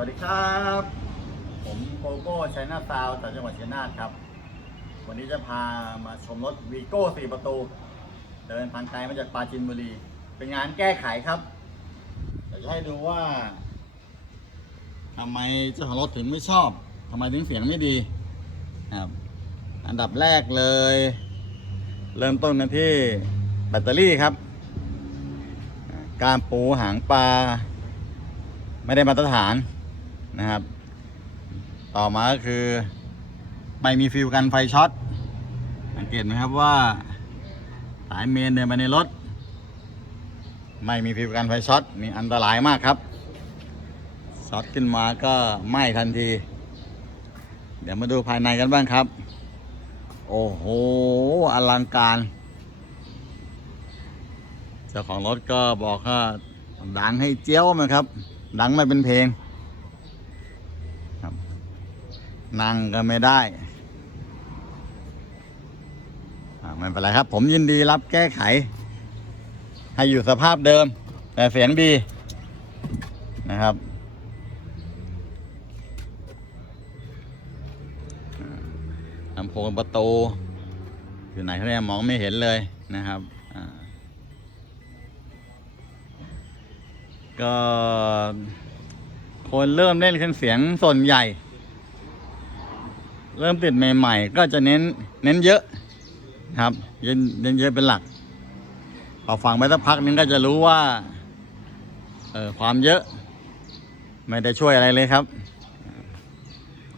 วัสดีครับ ผมโกโก้ชัยนาซาวจากจังหวัดชัยนาทครับ วันนี้จะพามาชมรถวีโก้สี่ประตู เดินทางไกลมาจากปราจีนบุรี เป็นงานแก้ไขครับเดี๋ยวจะให้ดูว่าทำไมเจ้าของรถถึงไม่ชอบทำไมถึงเสียงไม่ดีครับอันดับแรกเลย เริ่มต้นกันที่แบตเตอรี่ครับ การปูหางปลาไม่ได้มาตรฐาน นะครับ ต่อมาก็คือ ไม่มีฟิวกันไฟช็อตสังเกตไหมครับว่า สายเมนเดินมาในรถ ไม่มีฟิวกันไฟช็อตมีอันตรายมากครับช็อตขึ้นมาก็ไหม้ทันที เดี๋ยวมาดูภายในกันบ้างครับ โอ้โหอลังการเจ้าของรถก็บอกว่าดังให้เจี้ยวไหมครับ ดังไม่เป็นเพลงครับ นั่งก็ไม่ได้ไม่เป็นไรครับ ผมยินดีรับแก้ไข ให้อยู่สภาพเดิม แต่เสียงดีนะครับลำโพงประตูอยู่ไหนเขาเนี่ยมองไม่เห็นเลยนะครับก็คนเริ่มเล่นเครื่องเสียงส่วนใหญ่ เริ่มติดใหม่ ๆ ก็จะเน้นเน้นเยอะครับเน้นเน้นเยอะเป็นหลักพอฟังไปสักพักนึงก็จะรู้ว่าเออความเยอะ ไม่ได้ช่วยอะไรเลยครับ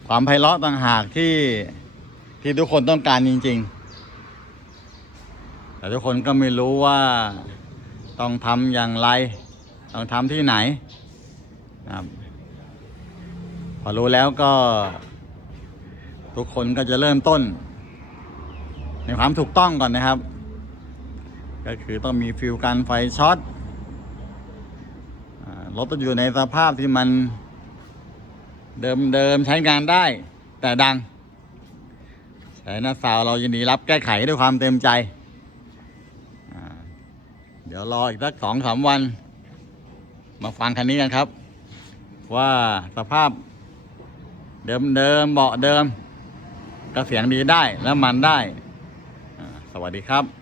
ความไพเราะต่างหากที่ที่ทุกคนต้องการจริง ๆ แต่ทุกคนก็ไม่รู้ว่าต้องทำอย่างไร ต้องทำที่ไหนครับพอรู้แล้วก็ ทุกคนก็จะเริ่มต้น ในความถูกต้องก่อนนะครับ ก็คือต้องมีฟิวกันไฟช็อตรถต้องอยู่ในสภาพที่มันเดิมเดิมใช้งานได้ แต่ดังใช้หน้าสาวเรายินดีรับแก้ไขด้วยความเต็มใจ เดี๋ยวรออีกสักสองสามวัน มาฟังคันนี้กันครับ ว่าสภาพเดิมเดิมเบาะเดิม ก็เสียงดีได้และมันได้ สวัสดีครับ